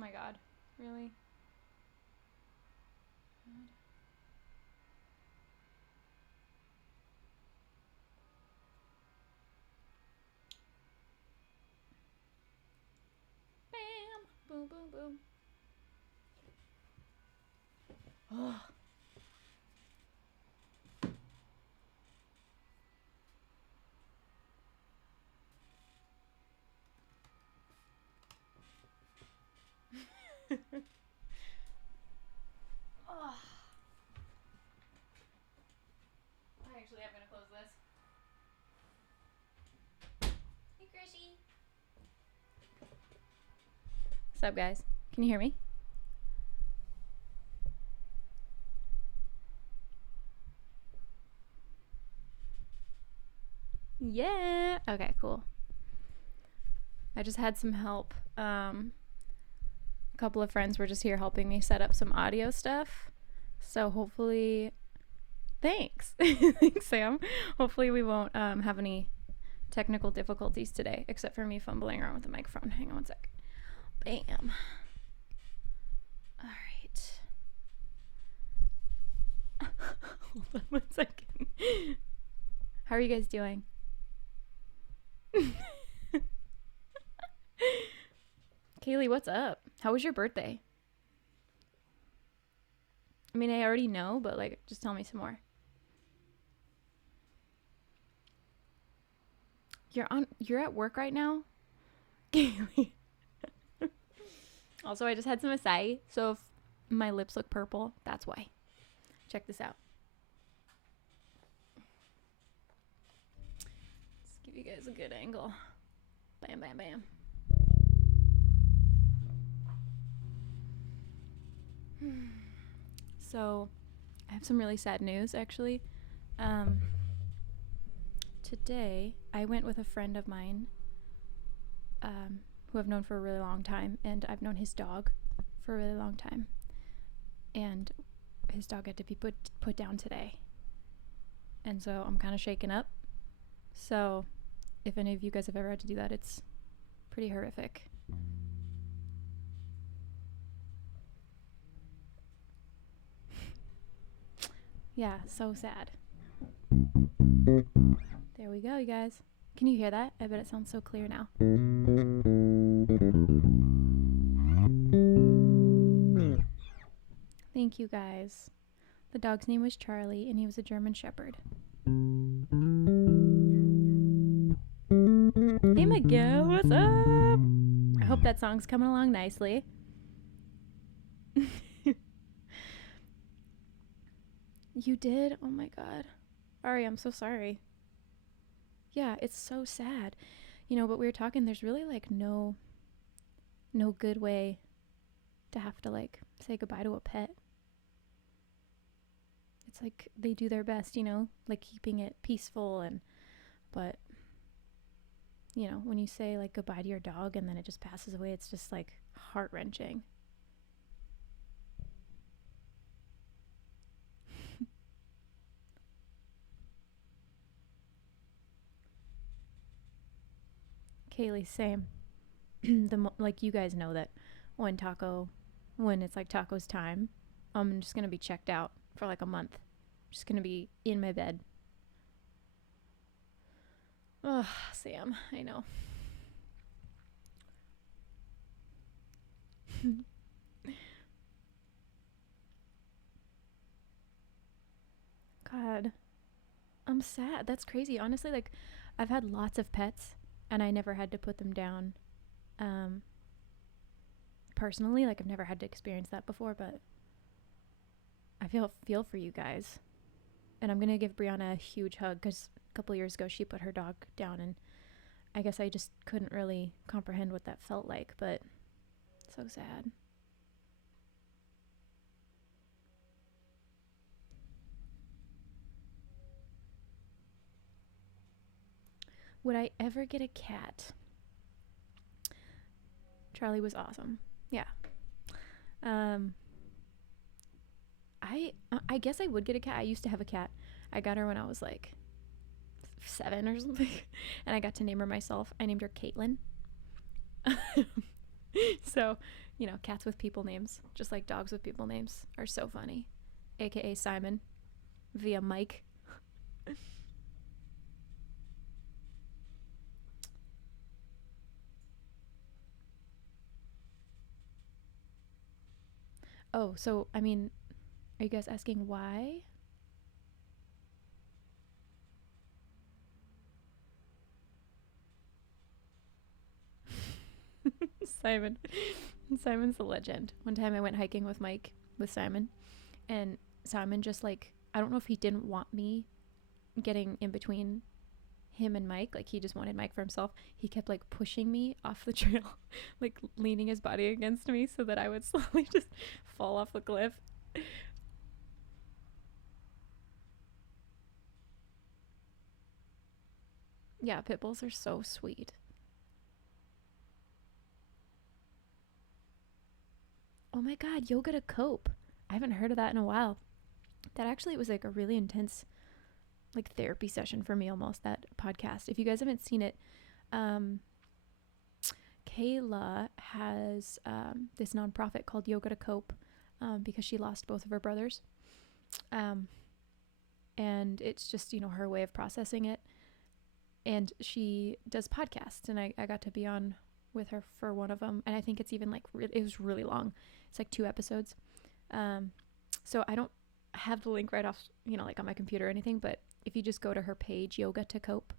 my god. Really? God. Bam! Boom, boom, boom. Ugh. Ugh. I actually am gonna close this. Hey, Krishy. What's up, guys? Can you hear me? Yeah. Okay, cool. I just had some help. A couple of friends were just here helping me set up some audio stuff. So hopefully, thanks. Thanks, Sam. Hopefully we won't have any technical difficulties today, except for me fumbling around with the microphone. Hang on one sec. Bam. All right. Hold on 1 second. How are you guys doing? Kaylee, what's up? How was your birthday? I mean, I already know, but like, just tell me some more. You're at work right now? Kaylee. Also, I just had some acai, so if my lips look purple, that's why. Check this out. Let's give you guys a good angle. Bam, bam, bam. So, I have some really sad news, actually. Today, I went with a friend of mine who I've known for a really long time, and I've known his dog for a really long time. And his dog had to be put down today. And so I'm kind of shaken up. So if any of you guys have ever had to do that, it's pretty horrific. Yeah, so sad. There we go, you guys. Can you hear that? I bet it sounds so clear now. Thank you, guys. The dog's name was Charlie, and he was a German Shepherd. Hey, Miguel, what's up? I hope that song's coming along nicely. You did? Oh my god. Ari, I'm so sorry. Yeah, it's so sad. You know, but we were talking, there's really like no good way to have to like say goodbye to a pet. It's like they do their best, you know, like keeping it peaceful but you know, when you say like goodbye to your dog and then it just passes away, it's just like heart-wrenching. Kaylee, same. Like you guys know that when it's like taco's time, I'm just gonna be checked out for like a month. I'm just gonna be in my bed. Oh, Sam, I know. God, I'm sad. That's crazy. Honestly, like I've had lots of pets and I never had to put them down. Personally, like I've never had to experience that before, but I feel for you guys. And I'm going to give Brianna a huge hug cuz a couple years ago she put her dog down and I guess I just couldn't really comprehend what that felt like, but so sad. Would I ever get a cat? Charlie was awesome. Yeah. I guess I would get a cat. I used to have a cat. I got her when I was like 7 or something, and I got to name her myself. I named her Caitlin. So, cats with people names, just like dogs with people names, are so funny. AKA Simon via Mike. Oh, so, I mean, are you guys asking why? Simon. Simon's the legend. One time I went hiking with Simon, and Simon just like, I don't know if he didn't want me getting in between him and Mike, like he just wanted Mike for himself. He kept like pushing me off the trail, like leaning his body against me so that I would slowly just fall off the cliff. Yeah, pit bulls are so sweet. Oh my god, yoga to cope. I haven't heard of that in a while. That actually was like a really intense like therapy session for me, almost, that podcast. If you guys haven't seen it, Kayla has this nonprofit called Yoga to Cope, because she lost both of her brothers. And it's just, her way of processing it. And she does podcasts, and I got to be on with her for one of them. And I think it's even like, it was really long. It's like 2 episodes. So I don't have the link right off, like on my computer or anything, but if you just go to her page, Yoga to Cope,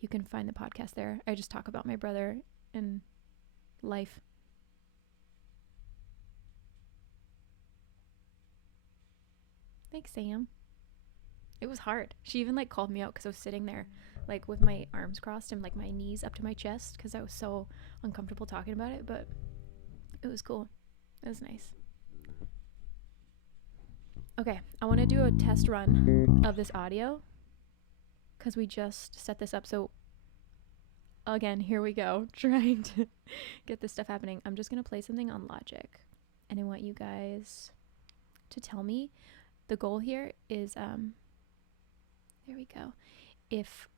you can find the podcast there. I just talk about my brother and life. Thanks, Sam. It was hard. She even like called me out because I was sitting there like with my arms crossed and like my knees up to my chest because I was so uncomfortable talking about it, but it was cool. It was nice. Okay, I want to do a test run of this audio because we just set this up. So again, here we go, trying to get this stuff happening. I'm just going to play something on Logic, and I want you guys to tell me. The goal here is, there we go. If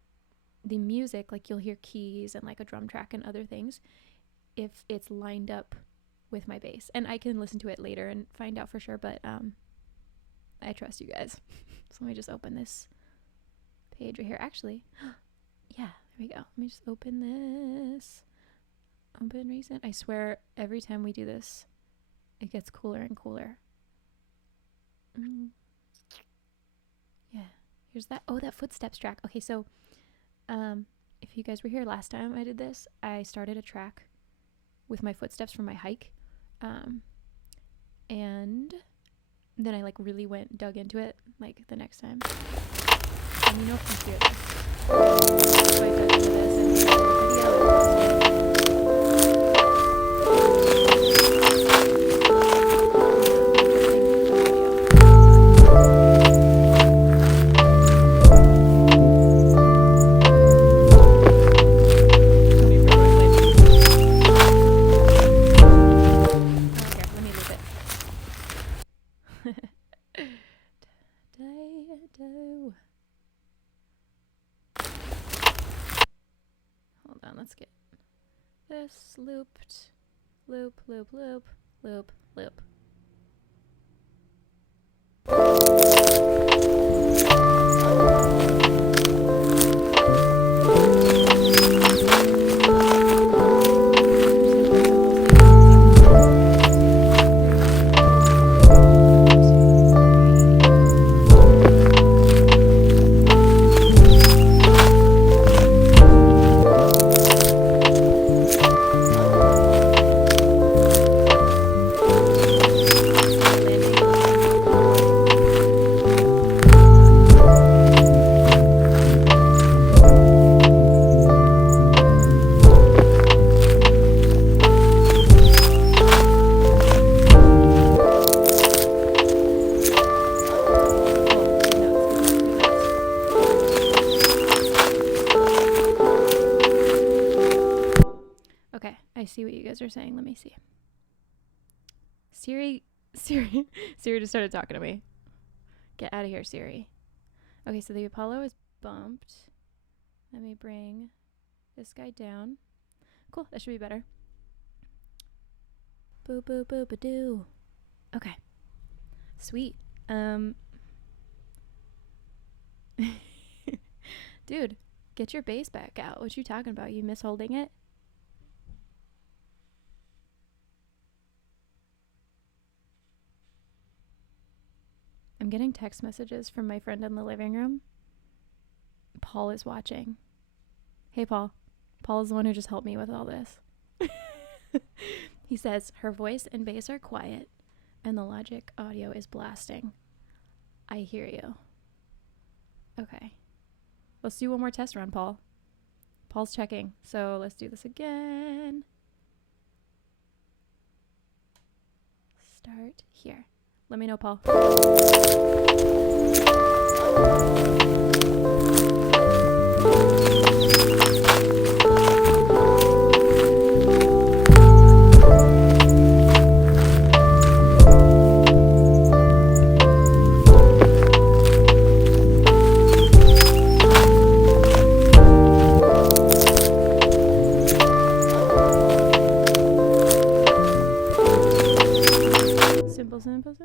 the music, like you'll hear keys and like a drum track and other things, if it's lined up with my bass. And I can listen to it later and find out for sure, but I trust you guys. So let me just open this page right here. Actually, yeah, there we go. Let me just open this. Open recent. I swear every time we do this, it gets cooler and cooler. Yeah, here's that. Oh, that footsteps track. Okay, so if you guys were here last time I did this, I started a track with my footsteps from my hike. And then I like really dug into it like the next time. And you know if you hear this. So I dug into this and made a video. Hold on, let's get this looped. Loop, loop, loop, loop, loop. Okay, I see what you guys are saying. Let me see. Siri just started talking to me. Get out of here, Siri. Okay, so the Apollo is bumped. Let me bring this guy down. Cool, that should be better. Boo boo boo ba doo. Okay. Sweet. Dude, get your bass back out. What you talking about? You miss holding it? I'm getting text messages from my friend in the living room. Paul is watching. Hey, Paul. Paul is the one who just helped me with all this. He says, her voice and bass are quiet, and the Logic audio is blasting. I hear you. Okay. Let's do one more test run, Paul. Paul's checking, so let's do this again. Start here. Let me know, Paul. Simple.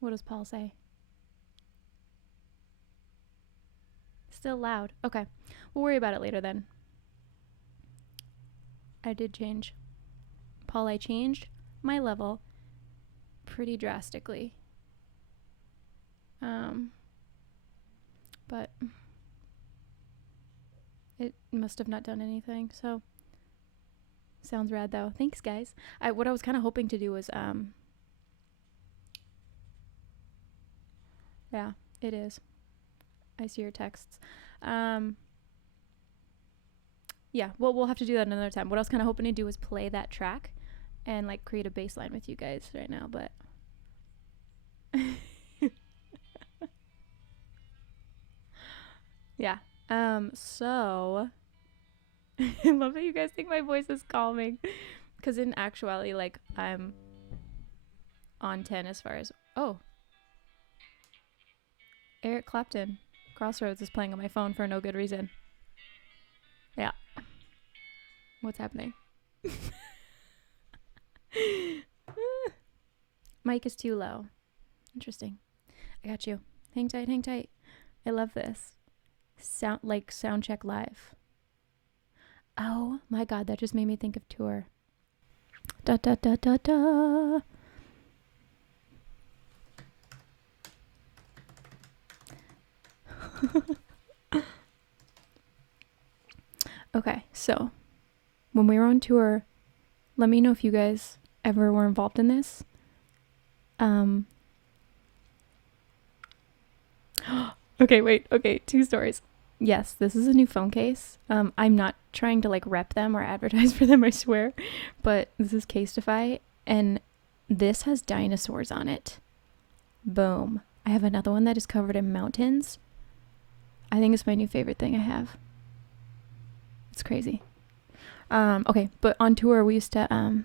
What does Paul say? Still loud. Okay. We'll worry about it later then. I did change. Paul, I changed my level pretty drastically. But it must have not done anything, so sounds rad though. Thanks, guys. What I was kind of hoping to do was yeah, it is. I see your texts. Yeah, well, we'll have to do that another time. What I was kind of hoping to do was play that track and like create a bass line with you guys right now, but yeah. So I love that you guys think my voice is calming, because in actuality, like, I'm on 10 as far as Eric Clapton Crossroads is playing on my phone for no good reason. Yeah. What's happening? Mic is too low. Interesting. I got you. Hang tight. I love this. Sound check live. Oh my god, that just made me think of tour. Da da da da da. Okay, so when we were on tour, let me know if you guys ever were involved in this. Okay, wait. Okay, 2 stories. Yes, this is a new phone case. I'm not trying to like rep them or advertise for them, I swear, but this is Casetify, and this has dinosaurs on it. Boom. I have another one that is covered in mountains. I think it's my new favorite thing I have. It's crazy. Okay, but on tour we used to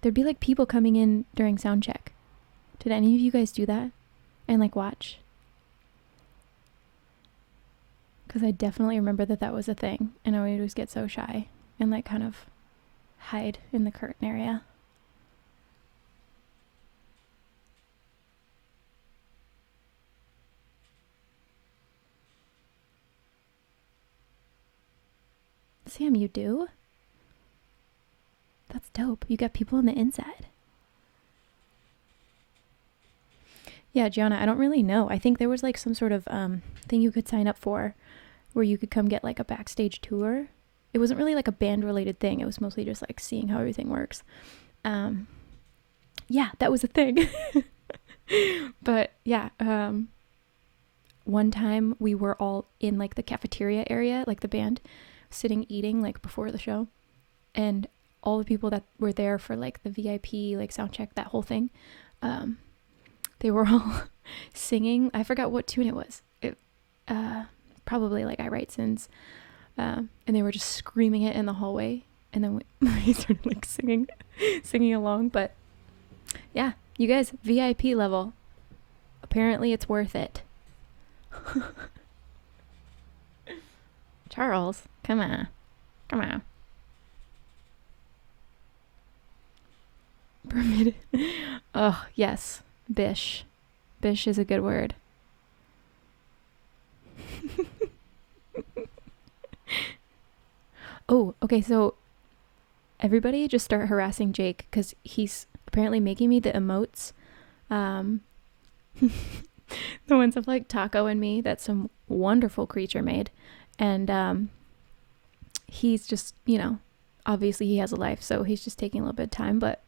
there'd be like people coming in during sound check. Did any of you guys do that and like watch? Because I definitely remember that was a thing, and I would always get so shy and like kind of hide in the curtain area. Sam, you do? That's dope. You got people on the inside. Yeah, Gianna, I don't really know. I think there was like some sort of thing you could sign up for where you could come get like a backstage tour. It wasn't really like a band related thing. It was mostly just like seeing how everything works. Yeah, that was a thing. But yeah, one time we were all in like the cafeteria area, like the band, sitting eating like before the show, and all the people that were there for like the VIP like sound check, that whole thing, they were all singing. I forgot what tune it was. Probably like I Write Sins, and they were just screaming it in the hallway, and then we started like singing along. But yeah, you guys, VIP level, apparently it's worth it. Charles, come on. Permitted. Oh, yes. Bish. Bish is a good word. Oh, okay, so everybody just start harassing Jake because he's apparently making me the emotes. Um, the ones of like Taco and me that some wonderful creature made. And he's just, obviously he has a life, so he's just taking a little bit of time. But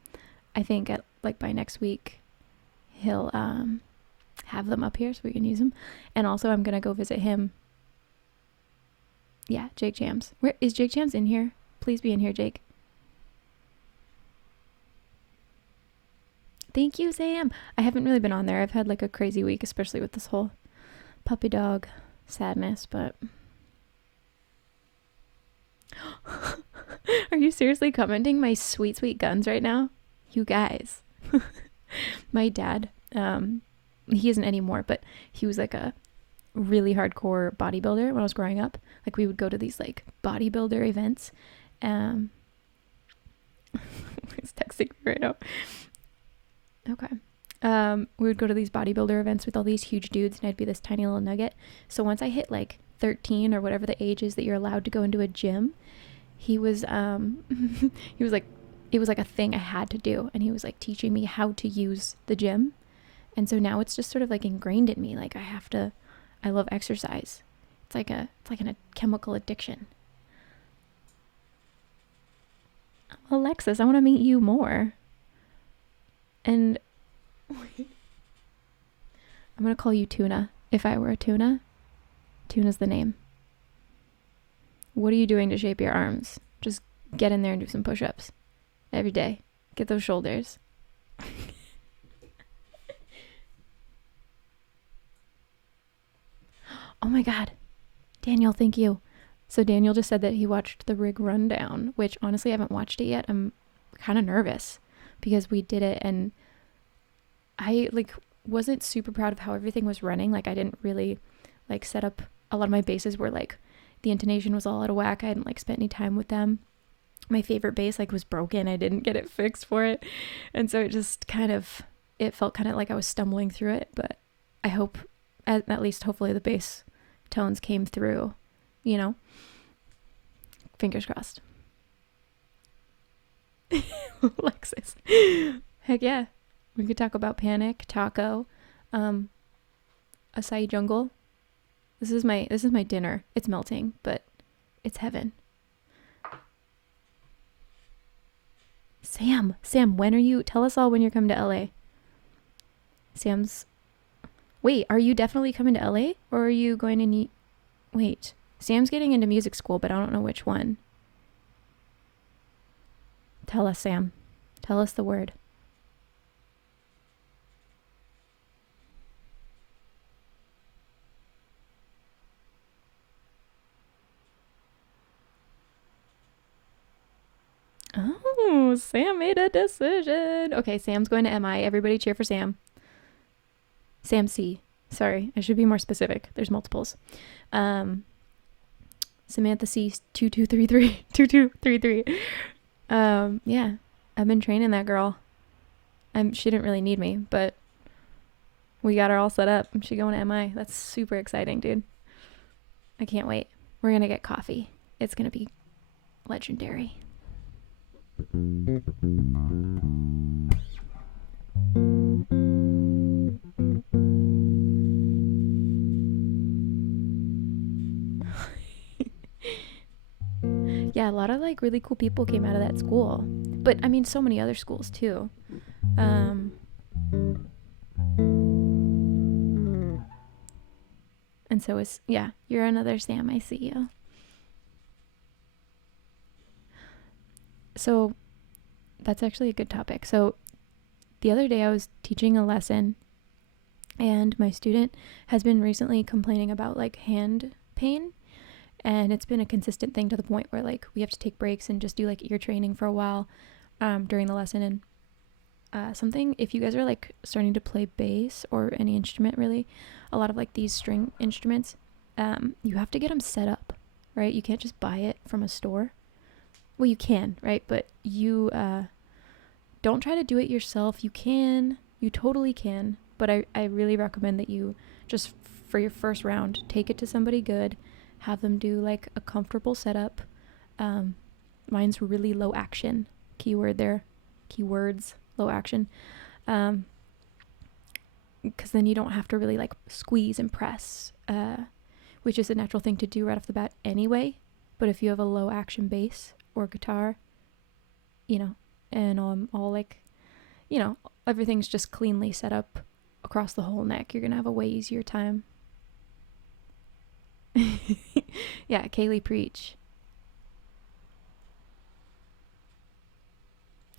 I think at like by next week, he'll have them up here so we can use them. And also I'm going to go visit him. Yeah, Jake Jams. Where is Jake Jams in here? Please be in here, Jake. Thank you, Sam. I haven't really been on there. I've had like a crazy week, especially with this whole puppy dog sadness, but are you seriously commenting my sweet, sweet guns right now? You guys. My dad, he isn't anymore, but he was like a really hardcore bodybuilder when I was growing up. Like we would go to these like bodybuilder events. He's texting me right now. Okay. We would go to these bodybuilder events with all these huge dudes, and I'd be this tiny little nugget. So once I hit like 13 or whatever the age is that you're allowed to go into a gym, he was he was like, it was like a thing I had to do, and he was like teaching me how to use the gym. And so now it's just sort of like ingrained in me, like I love exercise. It's like a chemical addiction. Alexis, I want to meet you more. And I'm going to call you Tuna. If I were a tuna, Tuna's the name. What are you doing to shape your arms? Just get in there and do some push-ups every day. Get those shoulders. Oh my God. Daniel, thank you. So Daniel just said that he watched the rig rundown, which honestly I haven't watched it yet. I'm kind of nervous because we did it and I like wasn't super proud of how everything was running. Like I didn't really like set up, a lot of my bases were like the intonation was all out of whack. I hadn't like spent any time with them. My favorite bass like was broken. I didn't get it fixed for it. And so it just it felt kind of like I was stumbling through it, but I hope at least hopefully the bass tones came through, fingers crossed. Alexis. Heck yeah. We could talk about Panic, Taco, Acai Jungle. This is my dinner. It's melting, but it's heaven. Sam, tell us all when you're coming to LA. Wait, are you definitely coming to LA or are you going to wait, Sam's getting into music school, but I don't know which one. Tell us, Sam. Tell us the word. Oh, Sam made a decision. Okay, Sam's going to MI. Everybody cheer for Sam. Sam C. Sorry, I should be more specific. There's multiples. Samantha C. 2233. 2233. Yeah, I've been training that girl. She didn't really need me, but we got her all set up. She going to MI. That's super exciting, dude. I can't wait. We're going to get coffee. It's going to be legendary. Yeah, a lot of like really cool people came out of that school, but I mean so many other schools too. And so you're another Sam. I see you. So that's actually a good topic. So the other day I was teaching a lesson and my student has been recently complaining about like hand pain, and it's been a consistent thing to the point where like we have to take breaks and just do like ear training for a while during the lesson. And something, if you guys are like starting to play bass or any instrument really, a lot of like these string instruments, you have to get them set up, right? You can't just buy it from a store. Well, you can, right? But don't try to do it yourself. You totally can, but I really recommend that you just, for your first round, take it to somebody good, have them do like a comfortable setup. Mine's really low action. Keyword there. Keywords, low action. Because then you don't have to really like squeeze and press, which is a natural thing to do right off the bat anyway. But if you have a low action bass or guitar, and all like, everything's just cleanly set up across the whole neck, you're gonna have a way easier time. Yeah, Kaylee, preach.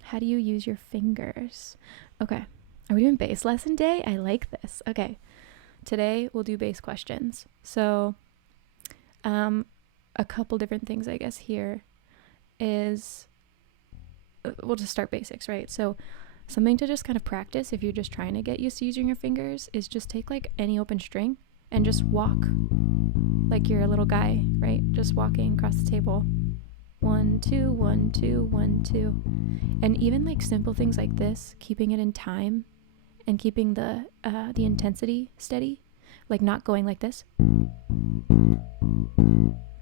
How do you use your fingers? Okay, are we doing bass lesson day? I like this. Okay, today we'll do bass questions. So a couple different things, I guess, here is, we'll just start basics, right? So something to just kind of practice if you're just trying to get used to using your fingers is just take like any open string and just walk like you're a little guy, right? Just walking across the table. 1, 2, 1, 2, 1, 2. And even like simple things like this, keeping it in time and keeping the intensity steady, like not going like this,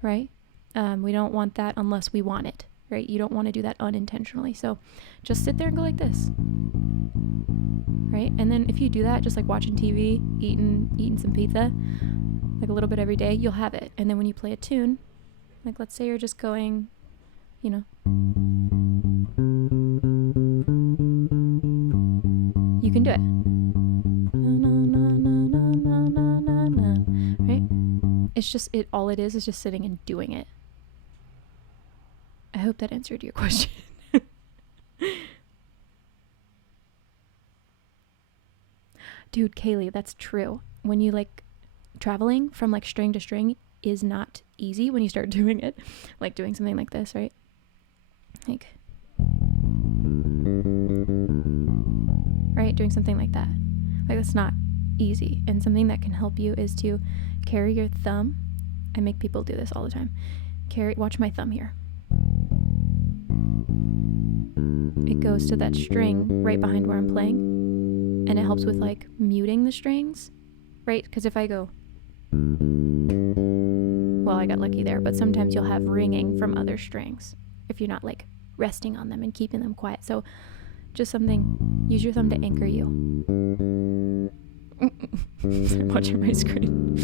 right? We don't want that unless we want it, right? You don't want to do that unintentionally. So just sit there and go like this, right? And then if you do that, just like watching TV, eating some pizza, like a little bit every day, you'll have it. And then when you play a tune, like let's say you're just going, you can do it. Right? It's just, all it is just sitting and doing it. I hope that answered your question. Dude, Kaylee, that's true. When you like traveling from like string to string is not easy when you start doing it. Like doing something like this, right? Like, right? Doing something like that. Like that's not easy. And something that can help you is to carry your thumb. I make people do this all the time. Watch my thumb here. It goes to that string right behind where I'm playing, and it helps with like muting the strings, right? Because if I go, well, I got lucky there, but sometimes you'll have ringing from other strings if you're not like resting on them and keeping them quiet. So just something, use your thumb to anchor you. I'm watching my screen.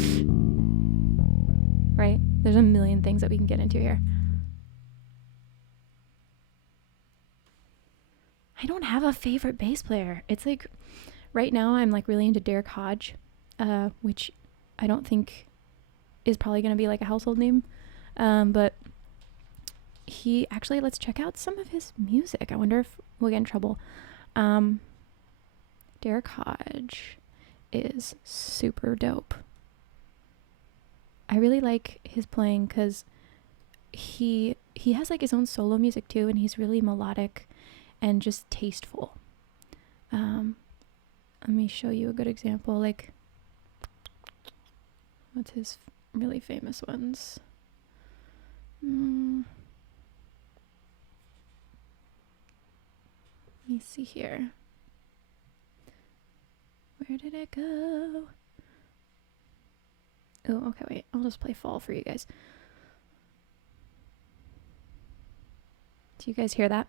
Right? There's a million things that we can get into here. I don't have a favorite bass player. It's like, right now I'm like really into Derek Hodge, which I don't think is probably going to be like a household name. But he actually, let's check out some of his music. I wonder if we'll get in trouble. Derek Hodge is super dope. I really like his playing because he has like his own solo music too, and he's really melodic and just tasteful. Let me show you a good example. Like, what's his really famous ones? Let me see here. Where did it go? Oh, okay, wait. I'll just play Fall for you guys. Do you guys hear that?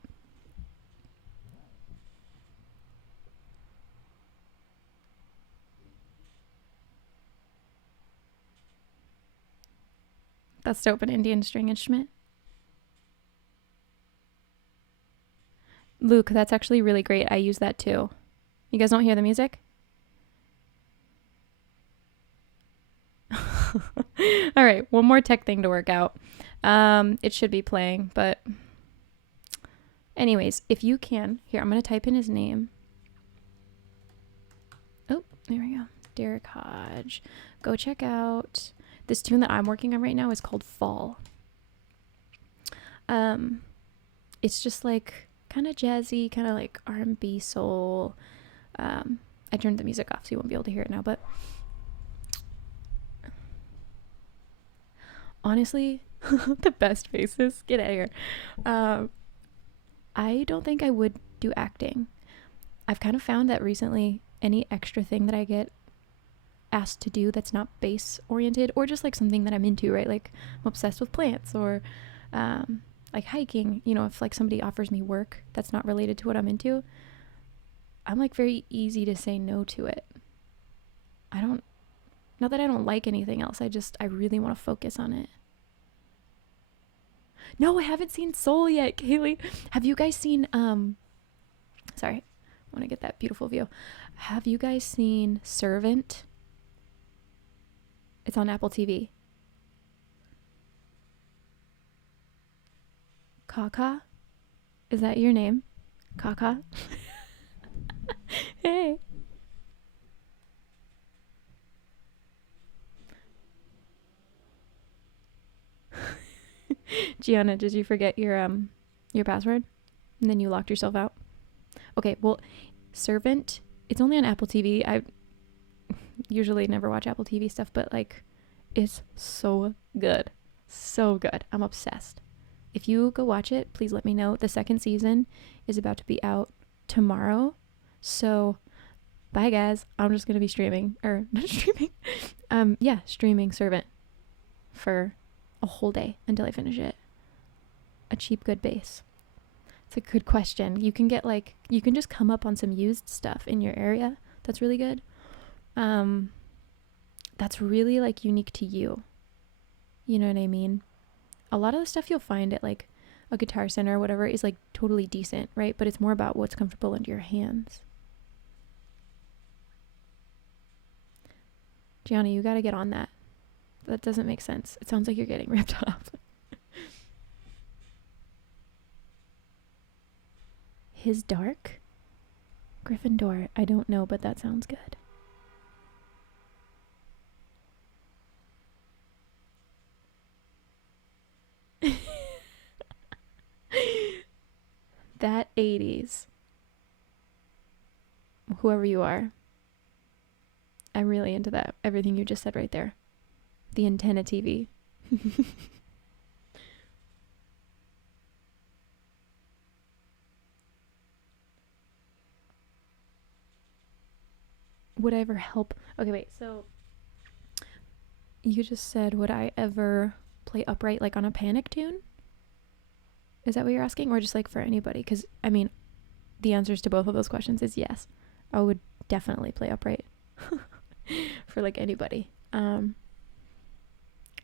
That's dope, an Indian string instrument. Luke, that's actually really great. I use that too. You guys don't hear the music? All right, one more tech thing to work out. It should be playing, but anyways, if you can, here, I'm going to type in his name. Oh, there we go. Derek Hodge. Go check out this tune that I'm working on right now is called Fall. It's just like kind of jazzy, kind of like R&B soul. I turned the music off so you won't be able to hear it now, but honestly, the best faces, get out of here. I don't think I would do acting. I've kind of found that recently any extra thing that I get asked to do that's not base oriented or just like something that I'm into, right? Like I'm obsessed with plants or like hiking, you know, if like somebody offers me work that's not related to what I'm into, I'm like very easy to say no to it. Not that I don't like anything else. I really want to focus on it. No, I haven't seen Soul yet, Kaylee. Have you guys seen, sorry, I want to get that beautiful view. Have you guys seen Servant? It's on Apple TV. Kaka? Is that your name? Kaka? Hey. Gianna, did you forget your password? And then you locked yourself out? Okay, well, Servant, it's only on Apple TV. I usually never watch Apple TV stuff, but like it's so good. So good. I'm obsessed. If you go watch it, please let me know. The second season is about to be out tomorrow. So bye guys. I'm just gonna be streaming streaming Servant for a whole day until I finish it. A cheap good base. It's a good question. You can just come up on some used stuff in your area. That's really good. That's really like unique to you. You know what I mean? A lot of the stuff you'll find at like a Guitar Center or whatever is like totally decent, right? But it's more about what's comfortable into your hands. Gianna, you gotta get on that. That doesn't make sense. It sounds like you're getting ripped off. His Dark? Gryffindor. I don't know, but that sounds good. That 80s. Whoever you are. I'm really into that. Everything you just said right there. The antenna TV. Would I ever help? Okay, wait. So you just said, would I ever play upright like on a Panic tune? Is that what you're asking? Or just like for anybody? Because, I mean, the answers to both of those questions is yes. I would definitely play upright for like anybody.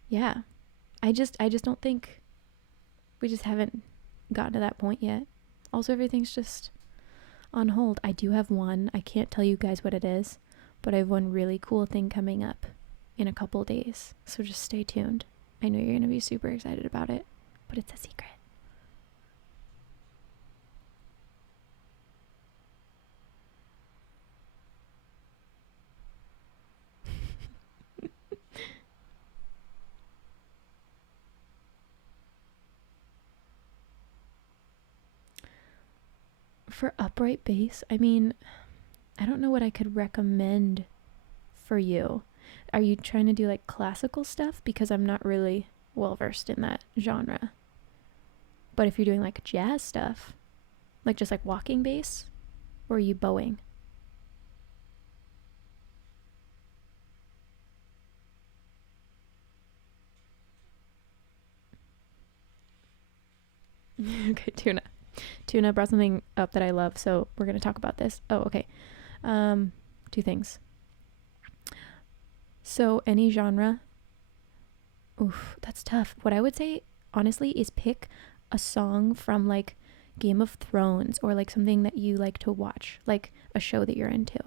Yeah. I just don't think we just haven't gotten to that point yet. Also, everything's just on hold. I do have one. I can't tell you guys what it is, but I have one really cool thing coming up in a couple days. So just stay tuned. I know you're going to be super excited about it, but it's a secret. For upright bass, I mean, I don't know what I could recommend for you. Are you trying to do like classical stuff? Because I'm not really well versed in that genre. But if you're doing like jazz stuff, like just like walking bass, or are you bowing? Okay, Tuna brought something up that I love, so we're going to talk about this. Oh, okay. Two things. So any genre, oof, that's tough. What I would say, honestly, is pick a song from like Game of Thrones or like something that you like to watch, like a show that you're into,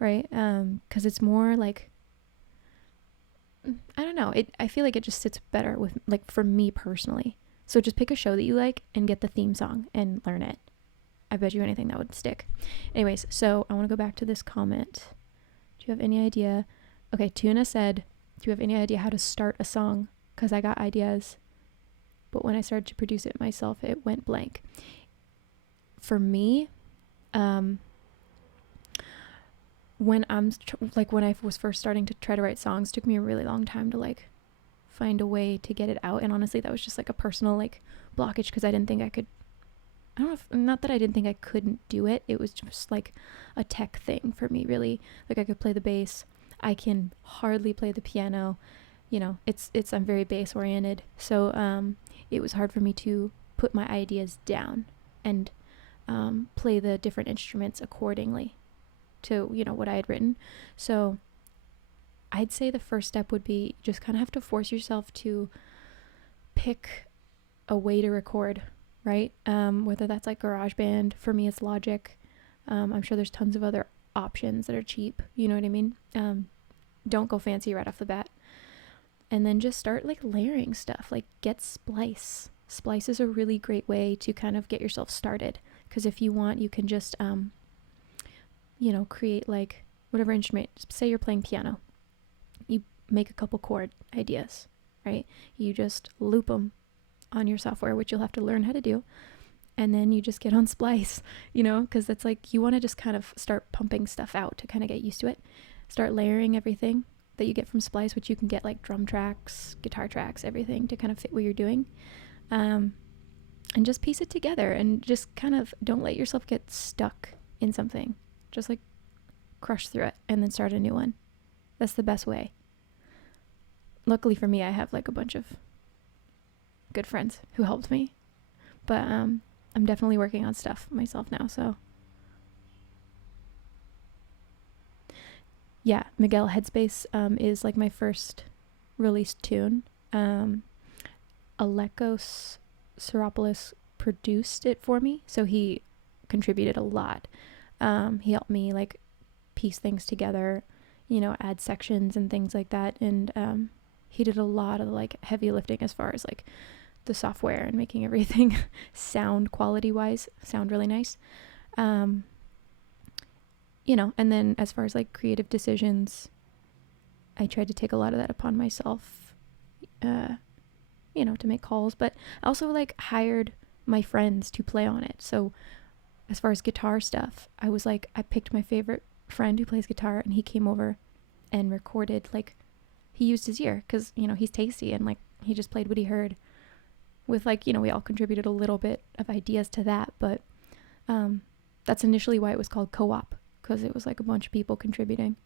right? Because it's more like, I don't know. I feel like it just sits better with, like, for me personally. So just pick a show that you like and get the theme song and learn it. I bet you anything that would stick. Anyways, so I want to go back to this comment. Do you have any idea? Okay, Tuna said, do you have any idea how to start a song? Because I got ideas, but when I started to produce it myself, it went blank. For me, when when I was first starting to try to write songs, it took me a really long time to like find a way to get it out. And honestly, that was just like a personal like blockage because I didn't think I could I don't know if, not that I didn't think I couldn't do it. It was just like a tech thing for me, really. Like I could play the bass. I can hardly play the piano. You know, I'm very bass oriented. So it was hard for me to put my ideas down and play the different instruments accordingly to, you know, what I had written. So I'd say the first step would be just kind of have to force yourself to pick a way to record, right? Whether that's like GarageBand, for me it's Logic. I'm sure there's tons of other options that are cheap, you know what I mean? Don't go fancy right off the bat. And then just start like layering stuff, like get Splice. Splice is a really great way to kind of get yourself started, because if you want, you can just, you know, create like whatever instrument. Say you're playing piano. You make a couple chord ideas, right? You just loop them on your software, which you'll have to learn how to do. And then you just get on Splice, you know, because that's like, you want to just kind of start pumping stuff out to kind of get used to it. Start layering everything that you get from Splice, which you can get like drum tracks, guitar tracks, everything to kind of fit what you're doing. And just piece it together and just kind of don't let yourself get stuck in something. Just like crush through it and then start a new one. That's the best way. Luckily for me, I have like a bunch of good friends who helped me. But I'm definitely working on stuff myself now, so. Yeah, Miguel Headspace is like my first released tune. Alekos Seropoulos produced it for me, so he contributed a lot. He helped me like piece things together, you know, add sections and things like that, and he did a lot of like heavy lifting as far as like the software and making everything sound quality wise sound really nice. You know, and then as far as like creative decisions, I tried to take a lot of that upon myself, you know, to make calls, but I also like hired my friends to play on it. So as far as guitar stuff, I was like, I picked my favorite friend who plays guitar, and he came over and recorded, like he used his ear because, you know, he's tasty, and like he just played what he heard with like, you know, we all contributed a little bit of ideas to that, but that's initially why it was called co-op, because it was like a bunch of people contributing.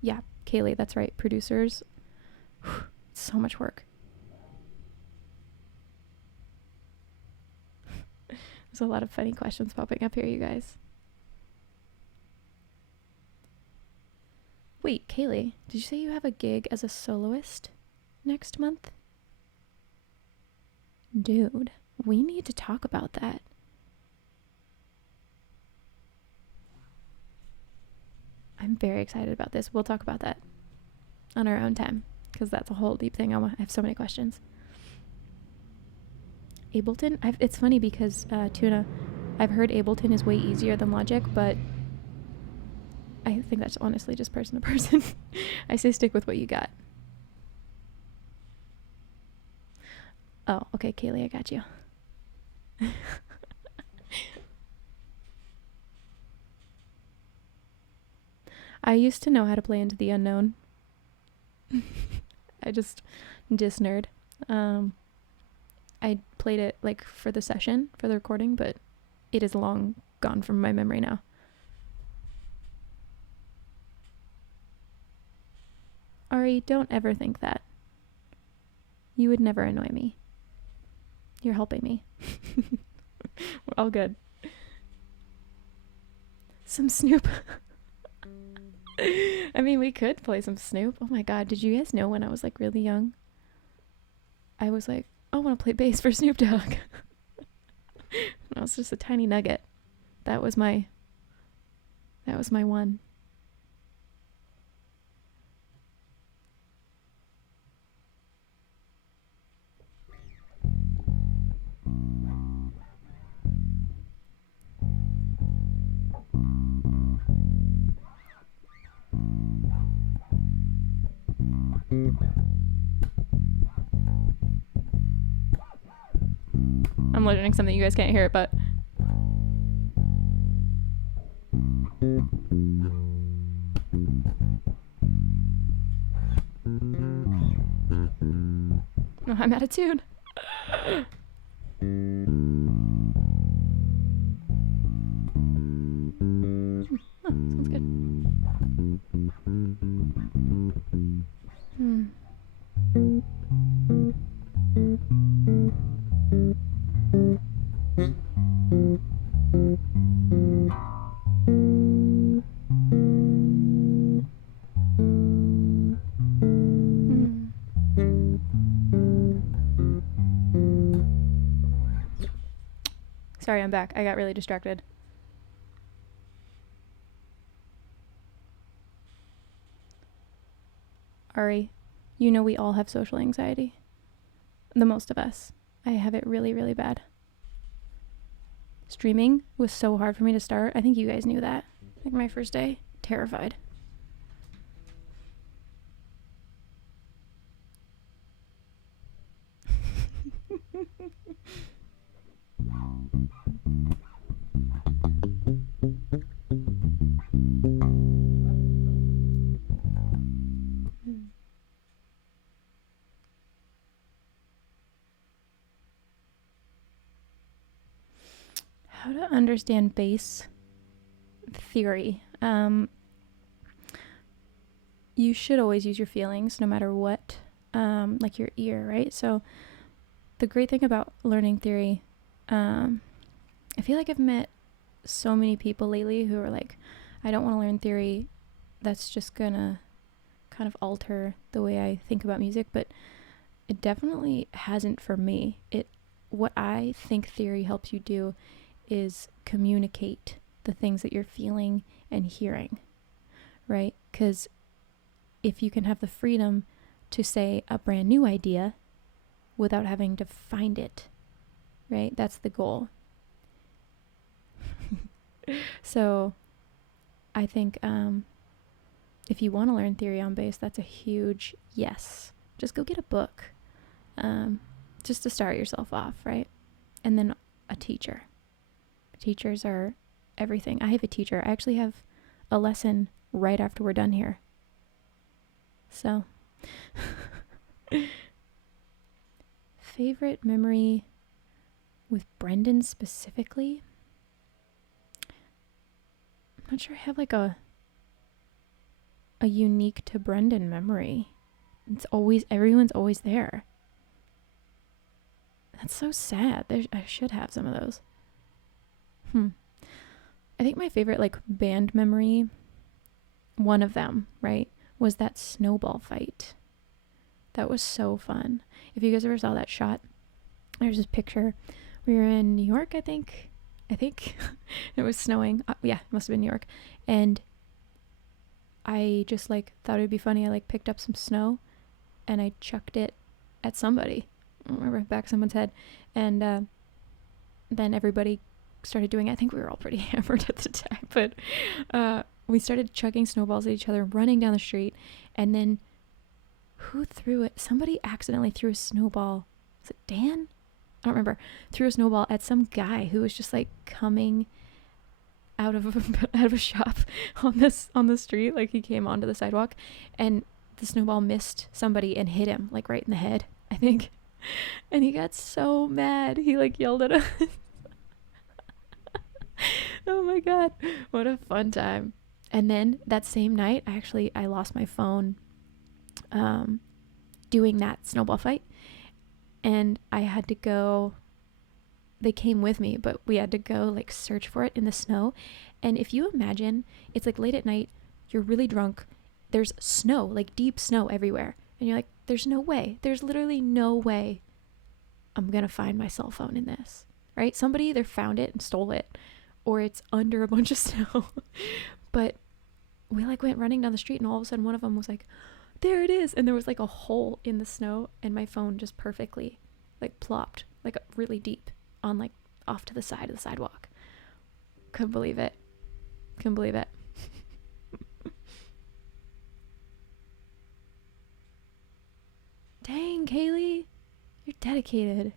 Yeah, Kaylee, that's right, producers. So much work. There's a lot of funny questions popping up here, you guys. Wait, Kaylee, did you say you have a gig as a soloist next month? Dude, we need to talk about that. I'm very excited about this. We'll talk about that on our own time, because that's a whole deep thing. I have so many questions. Ableton? It's funny because, Tuna, I've heard Ableton is way easier than Logic, but I think that's honestly just person to person. I say stick with what you got. Oh, okay, Kaylee, I got you. I used to know how to play Into the Unknown. I just nerd. I played it like for the session, for the recording, but it is long gone from my memory now. Ari, don't ever think that. You would never annoy me. You're helping me. We're all good. Some Snoop. I mean, we could play some Snoop. Oh my god, did you guys know when I was like really young, I was like, I want to play bass for Snoop Dogg. I was just a tiny nugget. That was my one. I'm learning something you guys can't hear, but no, I'm out of tune. Sorry, I'm back. I got really distracted. Ari, you know we all have social anxiety. The most of us. I have it really, really bad. Streaming was so hard for me to start. I think you guys knew that. Like my first day, terrified. How to understand bass theory. You should always use your feelings no matter what, like your ear, right? So the great thing about learning theory, I feel like I've met so many people lately who are like, I don't want to learn theory. That's just gonna kind of alter the way I think about music, but it definitely hasn't for me. What I think theory helps you do is communicate the things that you're feeling and hearing, right? Because if you can have the freedom to say a brand new idea without having to find it, right? That's the goal. So I think if you want to learn theory on bass, that's a huge yes. Just go get a book, just to start yourself off, right? And then a teacher. Teachers are everything. I have a teacher. I actually have a lesson right after we're done here. So, favorite memory with Brendan specifically? I'm not sure I have like a unique to Brendan memory. Everyone's always there. That's so sad. I should have some of those. I think my favorite like band memory, one of them, right, was that snowball fight. That was so fun. If you guys ever saw that shot, there's this picture. We were in New York, I think. It was snowing. Yeah, it must have been New York. And I just like thought it'd be funny. I like picked up some snow and I chucked it at somebody. I don't remember, back someone's head. And then everybody started doing it. I think we were all pretty hammered at the time, but we started chucking snowballs at each other, running down the street, and then who threw it? Somebody accidentally threw a snowball. Was it Dan? I don't remember. Threw a snowball at some guy who was just like coming out of a shop on the street. Like he came onto the sidewalk, and the snowball missed somebody and hit him like right in the head, I think. And he got so mad. He like yelled at us. Oh my god, what a fun time. And then that same night, I lost my phone doing that snowball fight, and I had to go. They came with me, but we had to go like search for it in the snow. And if you imagine, it's like late at night, you're really drunk, there's snow, like deep snow everywhere, and you're like, there's no way, there's literally no way I'm gonna find my cell phone in this, right? Somebody either found it and stole it, or it's under a bunch of snow. But we like went running down the street, and all of a sudden one of them was like, there it is. And there was like a hole in the snow, and my phone just perfectly like plopped like really deep on like off to the side of the sidewalk. Couldn't believe it. Dang, Kaylee, you're dedicated.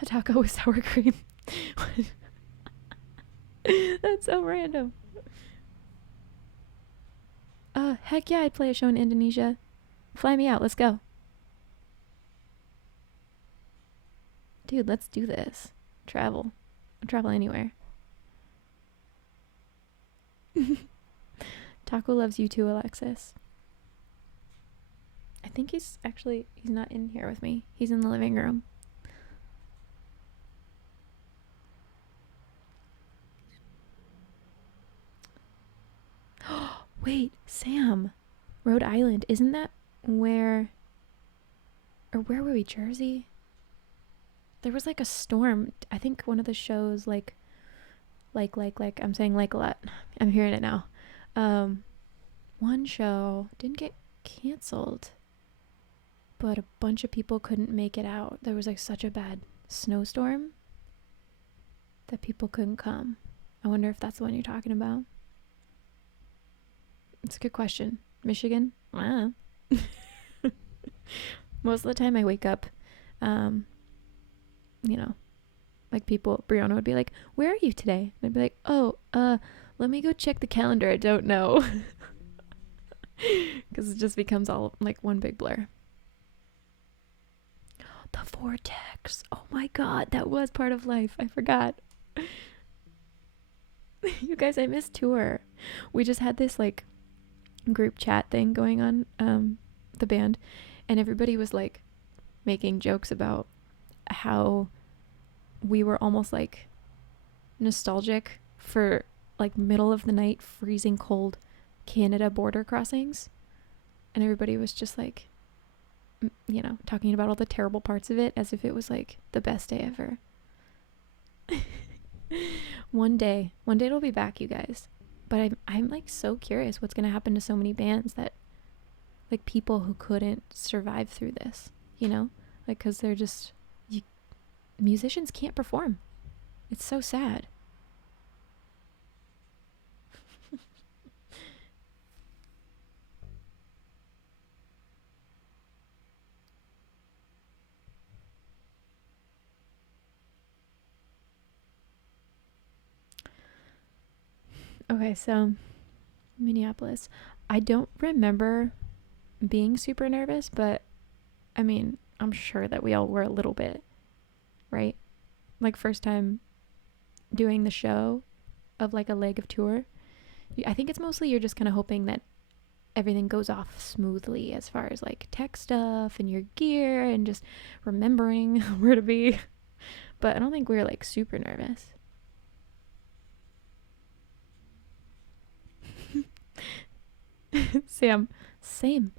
A taco with sour cream. That's so random. Heck yeah, I'd play a show in Indonesia. Fly me out, let's go. Dude, let's do this. Travel. I'll travel anywhere. Taco loves you too, Alexis. I think he's not in here with me. He's in the living room. Wait, Sam. Rhode Island, isn't that where or where were we? Jersey? There was like a storm. I think one of the shows like I'm saying like a lot. I'm hearing it now. One show didn't get canceled, but a bunch of people couldn't make it out. There was like such a bad snowstorm that people couldn't come. I wonder if that's the one you're talking about. It's a good question. Michigan? Wow. Most of the time I wake up, you know, like people, Brianna would be like, where are you today? And I'd be like, oh, let me go check the calendar. I don't know. Because it just becomes all like one big blur. The vortex. Oh my God, that was part of life. I forgot. You guys, I missed tour. We just had this like group chat thing going on, the band, and everybody was like making jokes about how we were almost like nostalgic for like middle of the night freezing cold Canada border crossings, and everybody was just like, you know, talking about all the terrible parts of it as if it was like the best day ever. One day it'll be back, you guys. But I'm like so curious what's gonna happen to so many bands, that like people who couldn't survive through this, you know, like because they're just musicians can't perform. It's so sad. Okay, so Minneapolis. I don't remember being super nervous, but I mean, I'm sure that we all were a little bit, right? Like first time doing the show of like a leg of tour. I think it's mostly you're just kind of hoping that everything goes off smoothly as far as like tech stuff and your gear and just remembering where to be. But I don't think we were like super nervous. Sam, same.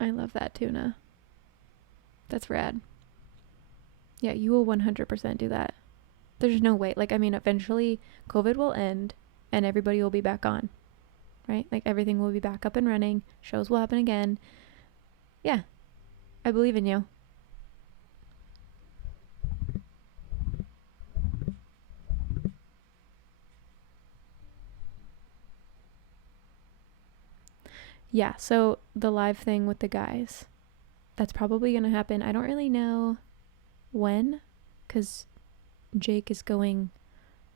I love that, Tuna. That's rad. Yeah, you will 100% do that. There's no way. Like, I mean, eventually COVID will end and everybody will be back on, right? Like, everything will be back up and running. Shows will happen again. Yeah, I believe in you. Yeah, so the live thing with the guys, that's probably going to happen. I don't really know when, because Jake is going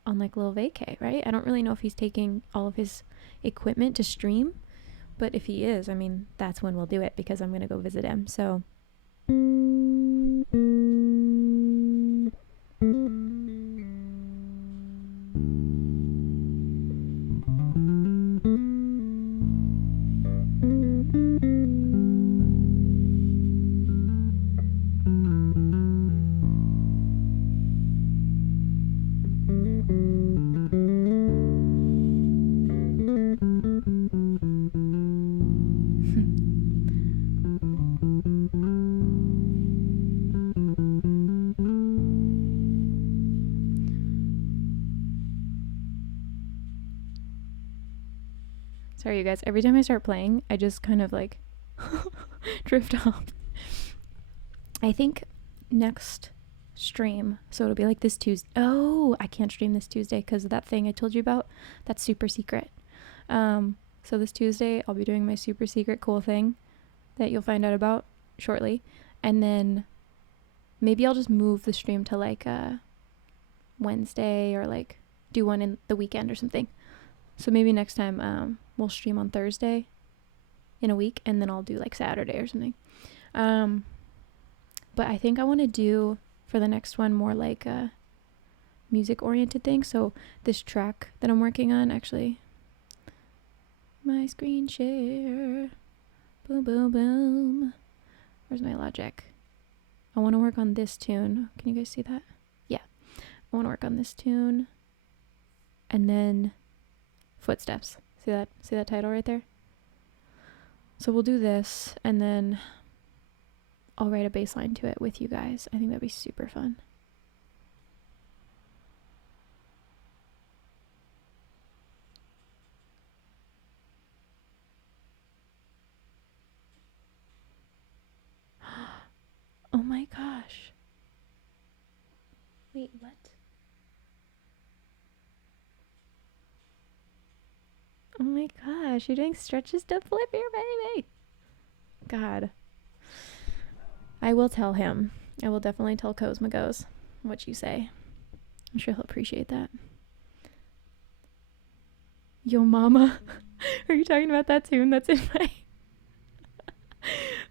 on like a little vacay, right? I don't really know if he's taking all of his equipment to stream, but if he is, I mean, that's when we'll do it, because I'm going to go visit him. So sorry, you guys. Every time I start playing, I just kind of like drift off. I think next stream, so it'll be like this Tuesday. Oh, I can't stream this Tuesday because of that thing I told you about. That's super secret. So this Tuesday, I'll be doing my super secret cool thing that you'll find out about shortly. And then maybe I'll just move the stream to like Wednesday, or like do one in the weekend or something. So maybe next time we'll stream on Thursday in a week, and then I'll do like Saturday or something. But I think I want to do for the next one more like a music oriented thing. So this track that I'm working on, actually, my screen share, boom boom boom, where's my Logic? I want to work on this tune. Can you guys see that? Yeah. I want to work on this tune. And then footsteps. See that? See that title right there? So we'll do this, and then I'll write a bass line to it with you guys. I think that'd be super fun. Oh my gosh. Wait, what? Oh my gosh, you're doing stretches to flip your baby. God. I will tell him. I will definitely tell Cosmogos what you say. I'm sure he'll appreciate that. Yo mama. Are you talking about that tune that's in my...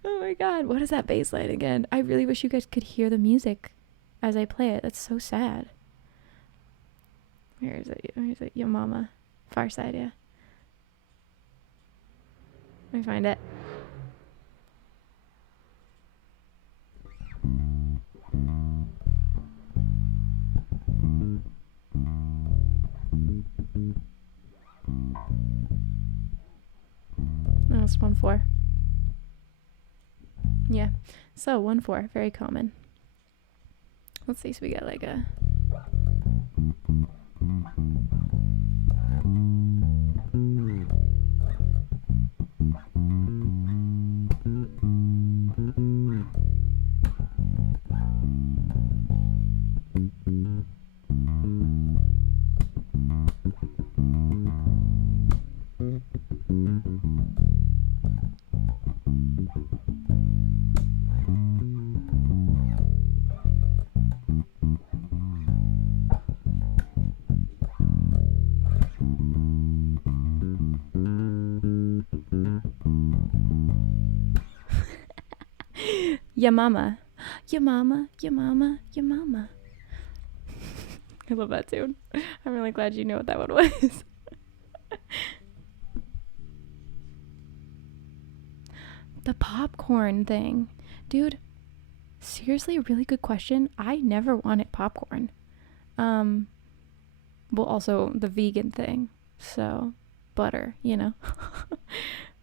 Oh my god, what is that bass line again? I really wish you guys could hear the music as I play it. That's so sad. Where is it? Where is it? Yo mama. Far side, yeah. Let me find it. No, it's 1/4. Yeah. So 1/4, very common. Let's see. So we got like a... Ya mama. Ya mama, ya mama, ya mama. I love that tune. I'm really glad you know what that one was. The popcorn thing. Dude, seriously, a really good question. I never wanted popcorn. Well, also the vegan thing. So, butter, you know.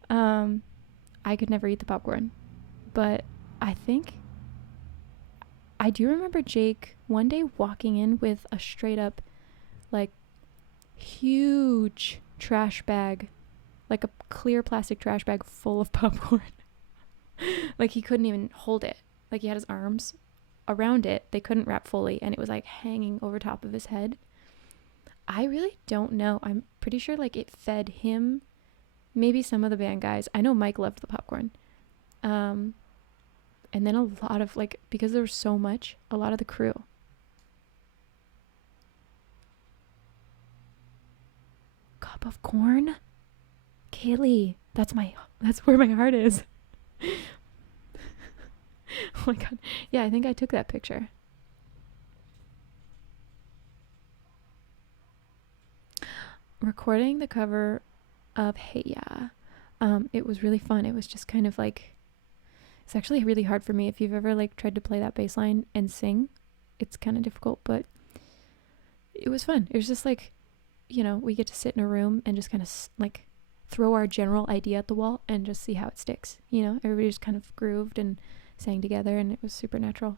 I could never eat the popcorn. But I think I do remember Jake one day walking in with a straight up like huge trash bag, like a clear plastic trash bag full of popcorn. Like he couldn't even hold it. Like he had his arms around it. They couldn't wrap fully, and it was like hanging over top of his head. I really don't know. I'm pretty sure like it fed him, maybe some of the band guys. I know Mike loved the popcorn. And then a lot of like, because there was so much, a lot of the crew. Cup of corn? Kaylee, that's where my heart is. Oh my god. Yeah, I think I took that picture. Recording the cover of Hey Ya. It was really fun. It was just kind of like, it's actually really hard for me. If you've ever like tried to play that bass line and sing, it's kind of difficult, but it was fun. It was just like, you know, we get to sit in a room and just kind of like throw our general idea at the wall and just see how it sticks. You know, everybody just kind of grooved and sang together, and it was super natural.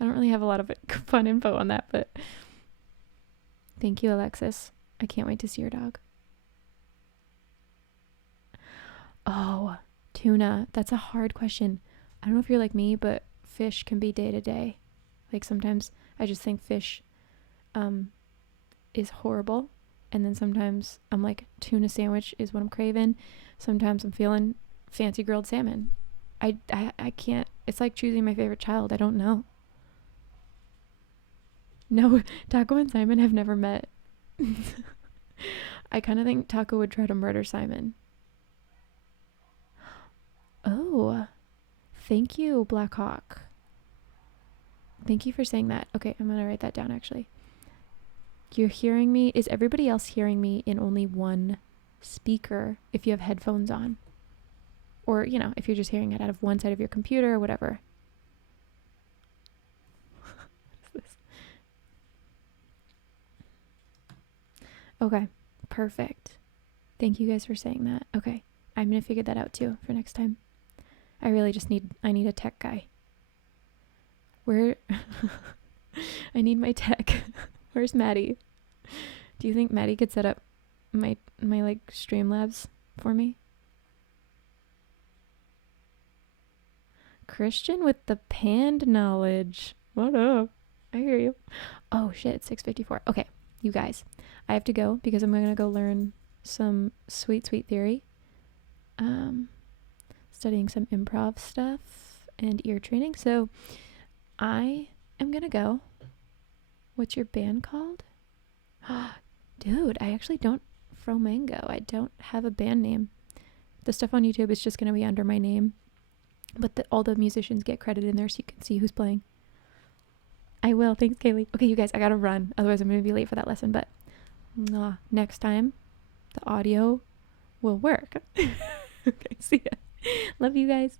I don't really have a lot of fun info on that, but thank you, Alexis. I can't wait to see your dog. Oh, tuna. That's a hard question. I don't know if you're like me, but fish can be day to day. Like sometimes I just think fish is horrible. And then sometimes I'm like, tuna sandwich is what I'm craving. Sometimes I'm feeling fancy grilled salmon. I can't. It's like choosing my favorite child. I don't know. No, Taco and Simon have never met. I kind of think Taco would try to murder Simon. Oh, thank you, Black Hawk. Thank you for saying that. Okay, I'm going to write that down actually. You're hearing me. Is everybody else hearing me in only one speaker if you have headphones on? Or, you know, if you're just hearing it out of one side of your computer or whatever. Okay, perfect. Thank you guys for saying that. Okay, I'm gonna figure that out too for next time. I really just need a tech guy. Where I need my tech. Where's Maddie? Do you think Maddie could set up my like Streamlabs for me? Christian with the panned knowledge. What up? I hear you. Oh shit, it's 6:54. Okay, you guys, I have to go because I'm gonna go learn some sweet theory. Studying some improv stuff and ear training. So I am gonna go. What's your band called? Dude, I actually don't. Fromango. I don't have a band name. The stuff on YouTube is just gonna be under my name, but all the musicians get credit in there so you can see who's playing. I will. Thanks, Kaylee. Okay, you guys, I gotta run. Otherwise, I'm gonna be late for that lesson. But next time, the audio will work. Okay, see ya. Love you guys.